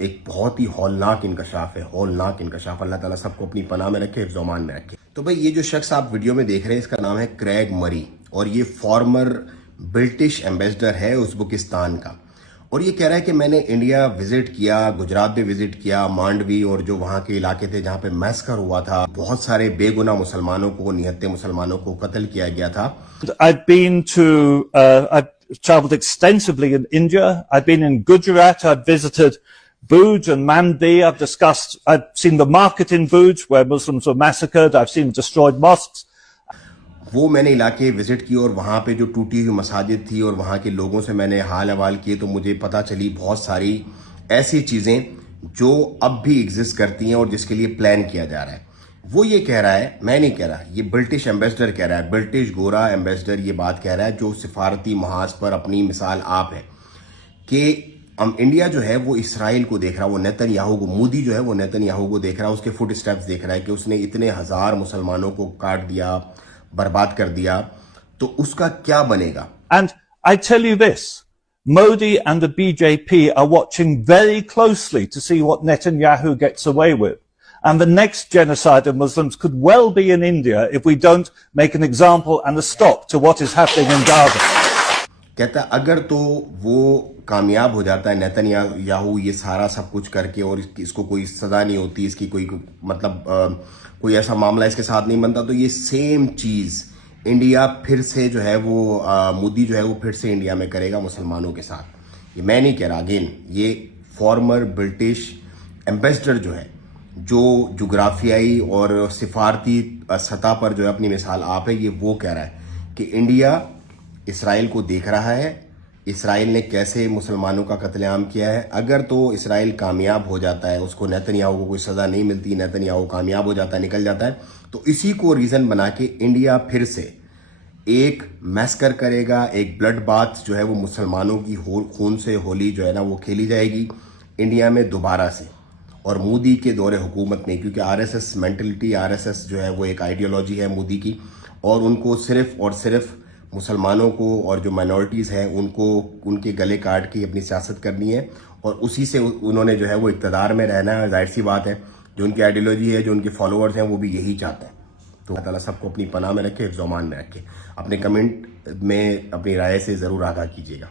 ایک بہت ہی ہولناک انکشاف ہے، ہولناک انکشاف. اللہ تعالیٰ سب کو اپنی پناہ میں رکھے، حفظ و امان میں رکھے. تو بھائی یہ جو شخص آپ ویڈیو میں دیکھ رہے ہیں اس کا نام ہے کریگ مری، اور یہ فارمر برٹش ایمبیسڈر ہے ازبکستان کا. اور یہ کہہ رہا ہے کہ میں نے انڈیا وزٹ کیا، گجرات بھی وزٹ کیا، مانڈوی اور جو وہاں کے علاقے تھے جہاں پہ میسکر ہوا تھا، بہت سارے بے گناہ مسلمانوں کو، نہتے مسلمانوں کو قتل کیا گیا تھا. I've traveled extensively in India. I've been in Gujarat. I've visited Bhuj and Mandi. I've seen the market in Bhuj where Muslims were massacred. I've seen destroyed mosques. وہ میں نے علاقے وزٹ کی اور وہاں پہ جو ٹوٹی ہوئی مساجد تھی اور وہاں کے لوگوں سے میں نے حال احوال کیے تو مجھے پتہ چلی بہت ساری ایسی چیزیں جو اب بھی ایگزسٹ کرتی ہیں اور جس کے لیے پلان کیا جا رہا ہے. وہ یہ کہہ رہا ہے، میں نہیں کہہ رہا، یہ برٹش ایمبیسڈر کہہ رہا ہے، برٹش گورا ایمبیسڈر یہ بات کہہ رہا ہے جو سفارتی محاذ پر اپنی مثال آپ ہے کہ انڈیا جو ہے وہ اسرائیل کو دیکھ رہا ہے، وہ نیتن یاہو کو، مودی جو ہے وہ نیتن یاہو کو دیکھ رہا ہے، اس کے فٹ اسٹیپس دیکھ رہا ہے کہ اس نے اتنے ہزار مسلمانوں کو کاٹ دیا، برباد کر دیا، تو اس کا کیا بنے گا. And I tell you this, Modi and the BJP are watching very closely to see what Netanyahu gets away with. And the next genocide of Muslims could well be in India if we don't make an example and a stop to what is happening in Gaza. کہتا اگر تو وہ کامیاب ہو جاتا ہے Nitin Yahoo یہ سارا سب کچھ کر کے اور اس کو کوئی سزا نہیں ہوتی، اس کی کوئی مطلب کوئی ایسا معاملہ اس کے ساتھ نہیں بنتا، تو یہ سیم چیز انڈیا پھر سے جو ہے وہ مودی جو ہے وہ پھر سے انڈیا میں کرے گا مسلمانوں کے ساتھ. یہ میں نہیں کہہ رہا، اگین یہ فارمر برٹش ایمبیسڈر جو ہے، جو جغرافیائی اور سفارتی سطح پر جو ہے اپنی مثال آپ ہے، یہ وہ کہہ رہا ہے کہ انڈیا اسرائیل کو دیکھ رہا ہے، اسرائیل نے کیسے مسلمانوں کا قتل عام کیا ہے. اگر تو اسرائیل کامیاب ہو جاتا ہے، اس کو نیتن یاہو کو کوئی سزا نہیں ملتی، نیتن یاہو کامیاب ہو جاتا ہے، نکل جاتا ہے، تو اسی کو ریزن بنا کے انڈیا پھر سے ایک میسکر کرے گا، ایک بلڈ باتھ جو ہے وہ مسلمانوں کی خون سے ہولی جو ہے نا وہ کھیلی جائے گی انڈیا میں دوبارہ سے. اور مودی کے دور حکومت میں، کیونکہ R S S mentality, R S S جو ہے وہ ایک آئیڈیالوجی ہے مودی کی، اور ان کو صرف اور صرف مسلمانوں کو اور جو مائنورٹیز ہیں ان کو ان کے گلے کاٹ کے اپنی سیاست کرنی ہے، اور اسی سے انہوں نے جو ہے وہ اقتدار میں رہنا ہے. ظاہر سی بات ہے جو ان کی آئیڈیالوجی ہے، جو ان کے فالوورز ہیں، وہ بھی یہی چاہتے ہیں. تو اللہ تعالیٰ سب کو اپنی پناہ میں رکھے، حفظ و امان میں رکھے. اپنے کمنٹ میں اپنی رائے سے ضرور آگاہ کیجیے گا.